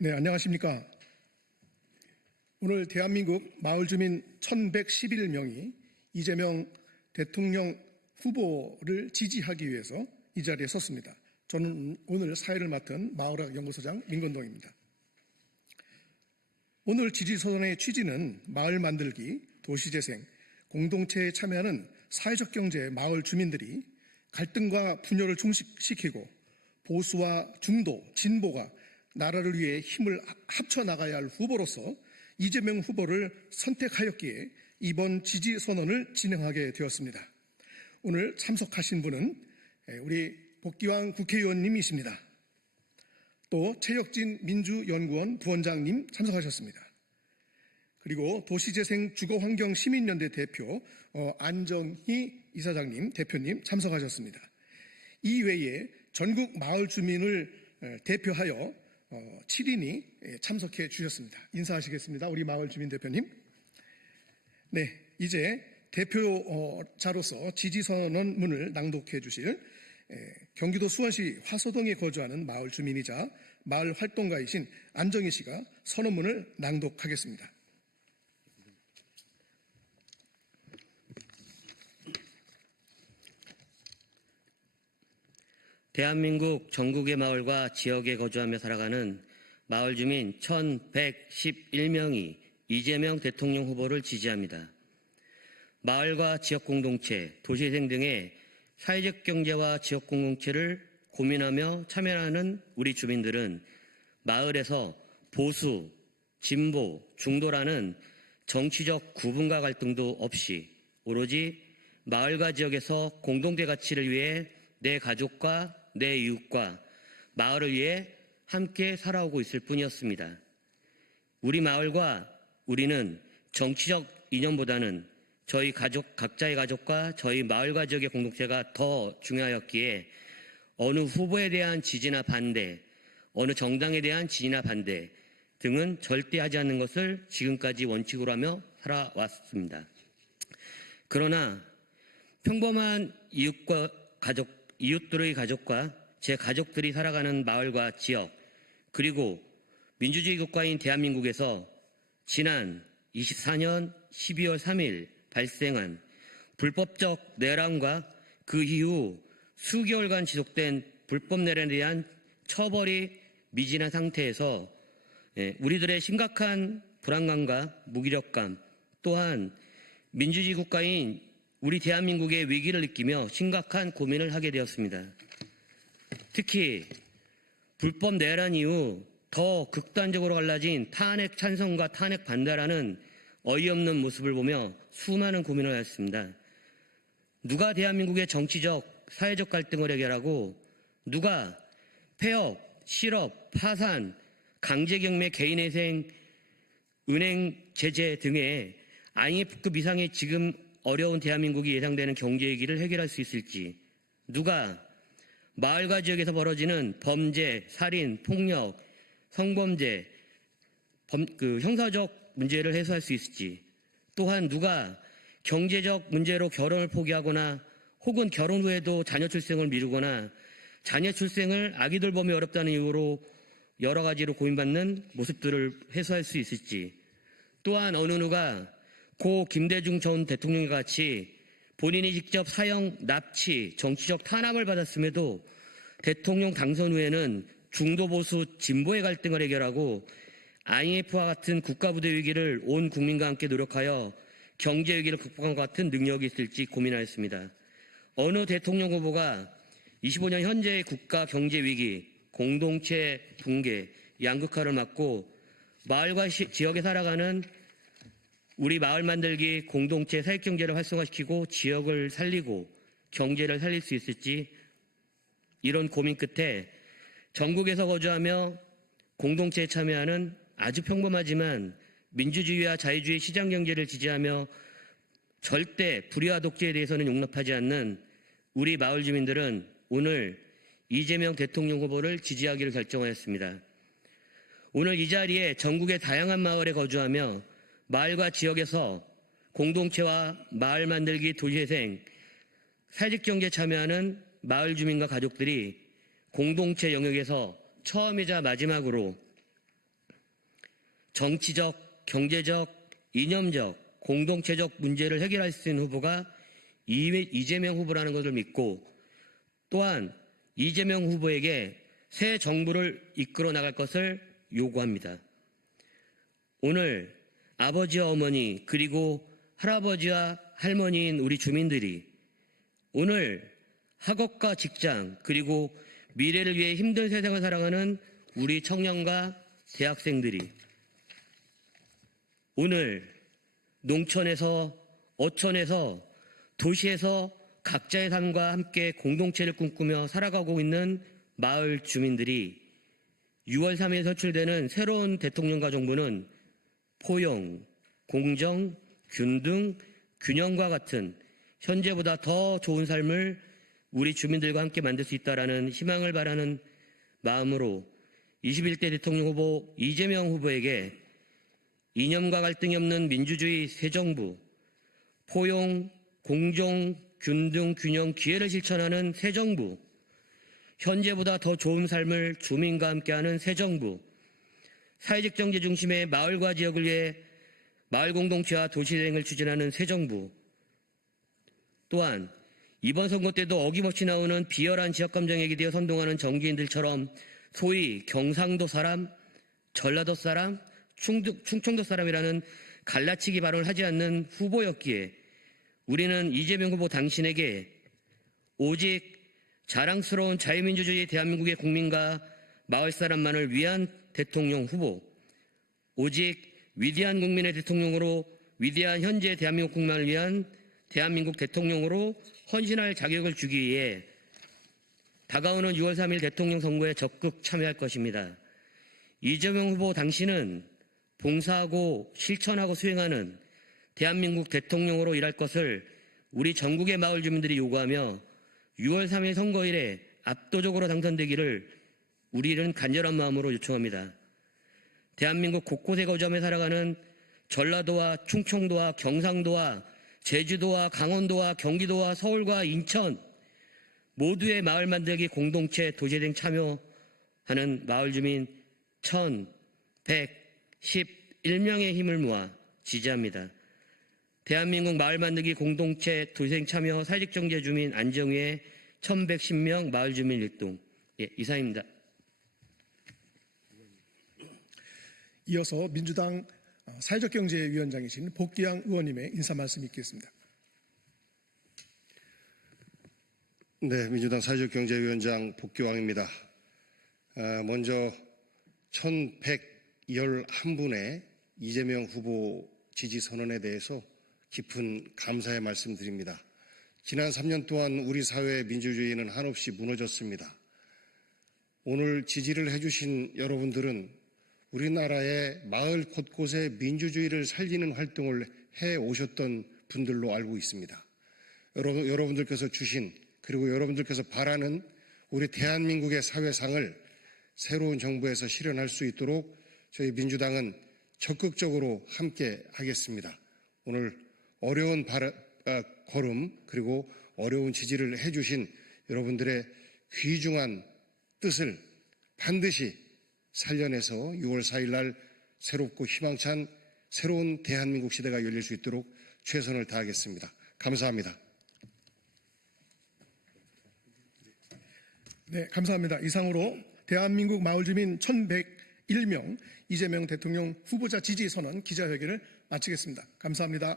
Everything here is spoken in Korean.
네, 안녕하십니까. 오늘 대한민국 마을주민 1111명이 이재명 대통령 후보를 지지하기 위해서 이 자리에 섰습니다. 저는 오늘 사회를 맡은 마을학 연구소장 민건동입니다. 오늘 지지선언의 취지는 마을 만들기, 도시재생, 공동체에 참여하는 사회적 경제 마을 주민들이 갈등과 분열을 종식시키고 보수와 중도, 진보가 나라를 위해 힘을 합쳐 나가야 할 후보로서 이재명 후보를 선택하였기에 이번 지지선언을 진행하게 되었습니다. 오늘 참석하신 분은 우리 복귀왕 국회의원님이십니다. 또 최혁진 민주연구원 부원장님 참석하셨습니다. 그리고 도시재생 주거환경시민연대 대표 안정희 이사장님, 대표님 참석하셨습니다. 이외에 전국 마을 주민을 대표하여 7인이 참석해 주셨습니다. 인사하시겠습니다. 우리 마을 주민 대표님. 네, 이제 대표자로서 지지선언문을 낭독해 주실 경기도 수원시 화소동에 거주하는 마을 주민이자 마을 활동가이신 안정희 씨가 선언문을 낭독하겠습니다. 대한민국 전국의 마을과 지역에 거주하며 살아가는 마을 주민 1111명이 이재명 대통령 후보를 지지합니다. 마을과 지역 공동체, 도시재생 등의 사회적 경제와 지역 공동체를 고민하며 참여하는 우리 주민들은 마을에서 보수, 진보, 중도라는 정치적 구분과 갈등도 없이 오로지 마을과 지역에서 공동체 가치를 위해 내 가족과 내 이웃과 마을을 위해 함께 살아오고 있을 뿐이었습니다. 우리 마을과 우리는 정치적 이념보다는 저희 가족, 각자의 가족과 저희 마을과 지역의 공동체가 더 중요하였기에 어느 후보에 대한 지지나 반대, 어느 정당에 대한 지지나 반대 등은 절대 하지 않는 것을 지금까지 원칙으로 하며 살아왔습니다. 그러나 평범한 이웃들의 가족과 제 가족들이 살아가는 마을과 지역, 그리고 민주주의 국가인 대한민국에서 지난 24년 12월 3일 발생한 불법적 내란과 그 이후 수개월간 지속된 불법 내란에 대한 처벌이 미진한 상태에서 우리들의 심각한 불안감과 무기력감, 또한 민주주의 국가인 우리 대한민국의 위기를 느끼며 심각한 고민을 하게 되었습니다. 특히 불법 내란 이후 더 극단적으로 갈라진 탄핵 찬성과 탄핵 반대라는 어이없는 모습을 보며 수많은 고민을 하였습니다. 누가 대한민국의 정치적, 사회적 갈등을 해결하고 누가 폐업, 실업, 파산, 강제경매, 개인회생, 은행 제재 등의 IMF급 이상의 지금 어려운 대한민국이 예상되는 경제 위기를 해결할 수 있을지, 누가 마을과 지역에서 벌어지는 범죄, 살인, 폭력, 성범죄, 형사적 문제를 해소할 수 있을지, 또한 누가 경제적 문제로 결혼을 포기하거나 혹은 결혼 후에도 자녀 출생을 미루거나 자녀 출생을 아기 돌봄이 어렵다는 이유로 여러 가지로 고민받는 모습들을 해소할 수 있을지, 또한 어느 누가 고 김대중 전 대통령과 같이 본인이 직접 사형, 납치, 정치적 탄압을 받았음에도 대통령 당선 후에는 중도보수 진보의 갈등을 해결하고 IMF와 같은 국가부대 위기를 온 국민과 함께 노력하여 경제 위기를 극복한 것 같은 능력이 있을지 고민하였습니다. 어느 대통령 후보가 25년 현재의 국가 경제 위기, 공동체 붕괴, 양극화를 막고 마을과 지역에 살아가는 우리 마을 만들기, 공동체 사회경제를 활성화시키고 지역을 살리고 경제를 살릴 수 있을지, 이런 고민 끝에 전국에서 거주하며 공동체에 참여하는 아주 평범하지만 민주주의와 자유주의 시장경제를 지지하며 절대 불의와 독재에 대해서는 용납하지 않는 우리 마을 주민들은 오늘 이재명 대통령 후보를 지지하기로 결정하였습니다. 오늘 이 자리에 전국의 다양한 마을에 거주하며 마을과 지역에서 공동체와 마을 만들기, 도시재생, 사회적 경제에 참여하는 마을 주민과 가족들이 공동체 영역에서 처음이자 마지막으로 정치적, 경제적, 이념적, 공동체적 문제를 해결할 수 있는 후보가 이재명 후보라는 것을 믿고 또한 이재명 후보에게 새 정부를 이끌어 나갈 것을 요구합니다. 오늘 아버지와 어머니 그리고 할아버지와 할머니인 우리 주민들이 오늘 학업과 직장 그리고 미래를 위해 힘든 세상을 살아가는 우리 청년과 대학생들이 오늘 농촌에서 어촌에서 도시에서 각자의 삶과 함께 공동체를 꿈꾸며 살아가고 있는 마을 주민들이 6월 3일 선출되는 새로운 대통령과 정부는 포용, 공정, 균등, 균형과 같은 현재보다 더 좋은 삶을 우리 주민들과 함께 만들 수 있다라는 희망을 바라는 마음으로 21대 대통령 후보 이재명 후보에게 이념과 갈등이 없는 민주주의 새 정부, 포용, 공정, 균등, 균형, 기회를 실천하는 새 정부, 현재보다 더 좋은 삶을 주민과 함께하는 새 정부, 사회적 정제 중심의 마을과 지역을 위해 마을 공동체와 도시대행을 추진하는 새 정부, 또한 이번 선거 때도 어김없이 나오는 비열한 지역감정에 기대어 선동하는 정기인들처럼 소위 경상도 사람, 전라도 사람, 충청도 사람이라는 갈라치기 발언을 하지 않는 후보였기에 우리는 이재명 후보 당신에게 오직 자랑스러운 자유민주주의 대한민국의 국민과 마을 사람만을 위한 대통령 후보, 오직 위대한 국민의 대통령으로 위대한 현재 대한민국 국민을 위한 대한민국 대통령으로 헌신할 자격을 주기 위해 다가오는 6월 3일 대통령 선거에 적극 참여할 것입니다. 이재명 후보 당신은 봉사하고 실천하고 수행하는 대한민국 대통령으로 일할 것을 우리 전국의 마을 주민들이 요구하며 6월 3일 선거일에 압도적으로 당선되기를 우리는 간절한 마음으로 요청합니다. 대한민국 곳곳에 거점에 살아가는 전라도와 충청도와 경상도와 제주도와 강원도와 경기도와 서울과 인천 모두의 마을 만들기 공동체 도시대행 참여하는 마을 주민 1,111명의 힘을 모아 지지합니다. 대한민국 마을 만들기 공동체 도시대행 참여 사회적 정제 주민 안정위의 1,110명 마을 주민 일동. 이상입니다. 이어서 민주당 사회적경제위원장이신 복귀양 의원님의 인사 말씀 있겠습니다. 네, 민주당 사회적경제위원장 복귀왕입니다. 먼저 1,111분의 이재명 후보 지지 선언에 대해서 깊은 감사의 말씀드립니다. 지난 3년 동안 우리 사회의 민주주의는 한없이 무너졌습니다. 오늘 지지를 해주신 여러분들은 우리나라의 마을 곳곳에 민주주의를 살리는 활동을 해오셨던 분들로 알고 있습니다. 여러분들께서 주신 그리고 여러분들께서 바라는 우리 대한민국의 사회상을 새로운 정부에서 실현할 수 있도록 저희 민주당은 적극적으로 함께 하겠습니다. 오늘 어려운 걸음 그리고 어려운 지지를 해주신 여러분들의 귀중한 뜻을 반드시 살려내서 6월 4일 날 새롭고 희망찬 새로운 대한민국 시대가 열릴 수 있도록 최선을 다하겠습니다. 감사합니다. 네, 감사합니다. 이상으로 대한민국 마을주민 1,101명 이재명 대통령 후보자 지지 선언 기자회견을 마치겠습니다. 감사합니다.